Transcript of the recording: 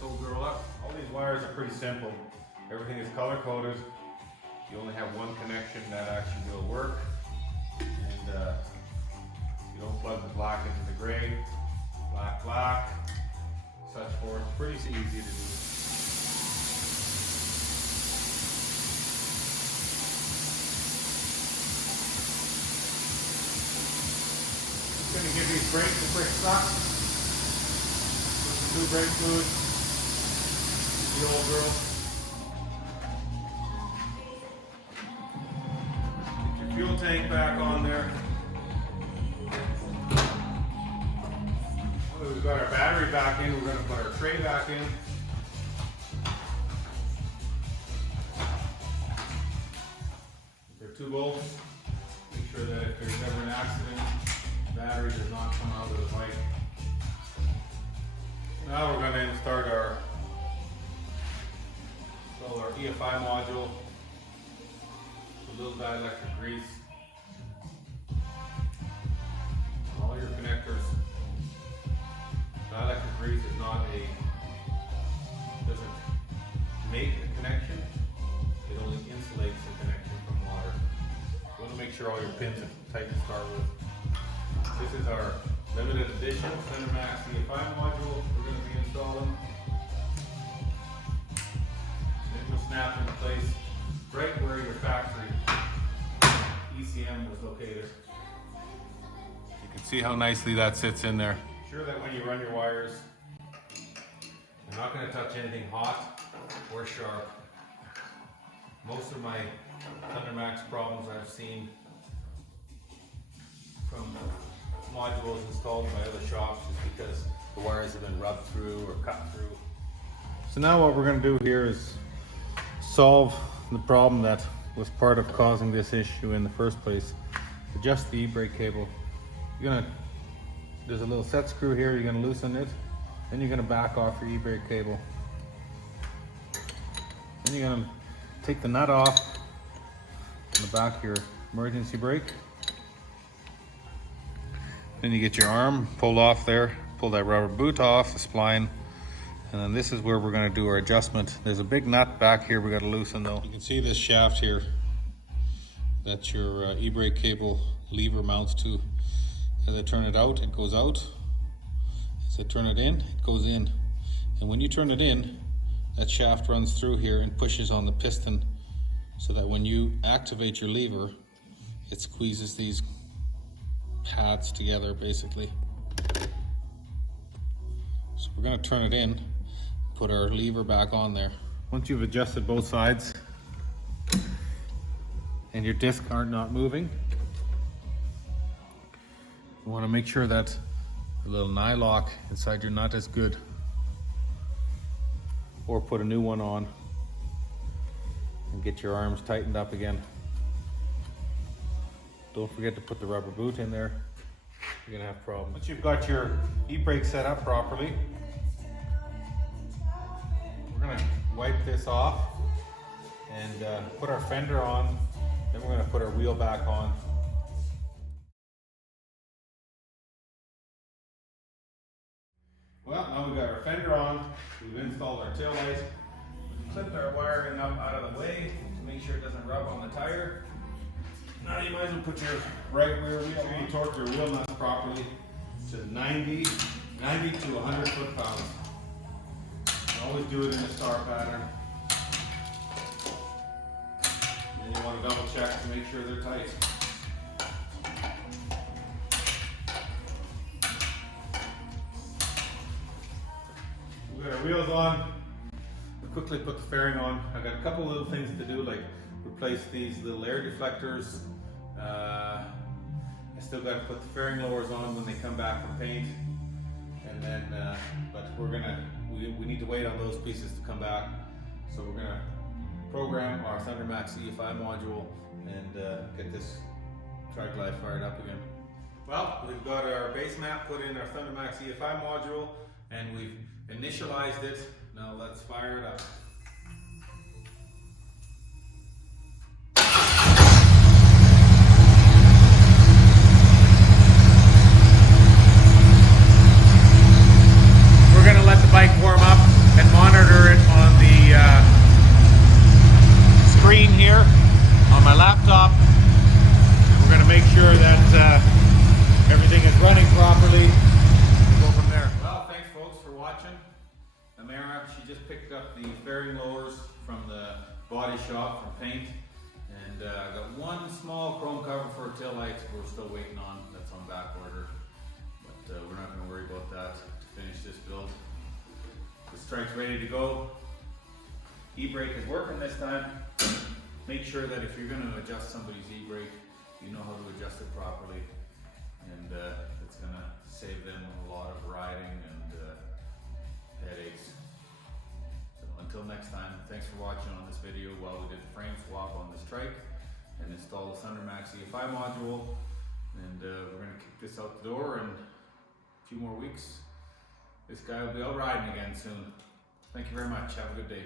this old girl up. All these wires are pretty simple. Everything is color coded. You only have one connection that actually will work. And you don't plug the black into the gray. Black, black, such forth. Pretty easy to do. Just going to give these brakes a quick suck. Put some new brake fluid. The old girl. Get your fuel tank back on there. We've got our battery back in. We're going to put our tray back in. There are 2 bolts. Make sure that if there's ever an accident, the battery does not come out of the bike. Now we're going to install our EFI module, a little dielectric grease, all your connectors. Dielectric grease is not doesn't make a connection, it only insulates the connection from water. You want to make sure all your pins are tight to start with. This is our limited edition Thundermax EFI module we're going to be installing. It will snap into place right where your factory ECM was located. You can see how nicely that sits in there. Sure that when you run your wires, you're not going to touch anything hot or sharp. Most of my Thundermax problems I've seen from modules installed by other shops is because the wires have been rubbed through or cut through. So now what we're going to do here is solve the problem that was part of causing this issue in the first place. Adjust the e-brake cable. There's a little set screw here, you're going to loosen it, then you're going to back off your e-brake cable. Then you're going to take the nut off on the back of your emergency brake. Then you get your arm pulled off there, pull that rubber boot off, the spline, and then this is where we're going to do our adjustment. There's a big nut back here we got to loosen though. You can see this shaft here that your e-brake cable lever mounts to. As I turn it out, it goes out. As I turn it in, it goes in. And when you turn it in, that shaft runs through here and pushes on the piston so that when you activate your lever, it squeezes these pads together basically. So we're going to turn it in, put our lever back on there. Once you've adjusted both sides and your discs are not moving, you want to make sure that the little nylock inside your nut is good, or put a new one on and get your arms tightened up again. Don't forget to put the rubber boot in there. You're gonna have problems. Once you've got your e-brake set up properly, we're gonna wipe this off and put our fender on. Then we're gonna put our wheel back on. Well, now we've got our fender on, we've installed our tail light, we've clipped our wiring up out of the way to make sure it doesn't rub on the tire. Now you might as well put your right rear wheel on, torque your wheel nuts properly to 90 to 100 foot-pounds. Always do it in a star pattern. And then you want to double check to make sure they're tight. We've got our wheels on. We'll quickly put the fairing on. I've got a couple little things to do, like replace these little air deflectors. I still got to put the fairing lowers on when they come back from paint. And then, but we need to wait on those pieces to come back. So we're gonna program our Thundermax EFI module and get this Triglide fired up again. Well, we've got our base map put in our Thundermax EFI module and we've initialized it. Now let's fire it up. We're gonna let the bike warm up and actually just picked up the fairing lowers from the body shop from paint, and I got one small chrome cover for tail lights we're still waiting on. That's on back order, but we're not going to worry about that to finish this build. The strike's ready to go. E-brake is working this time. Make sure that if you're going to adjust somebody's e-brake, you know how to adjust it properly, and it's going to save them a lot of riding and headaches. So until next time, thanks for watching on this video while we did the frame swap on this trike and install the Thundermax EFI module, and we're going to kick this out the door, and a few more weeks this guy will be out riding again soon. Thank you very much. Have a good day.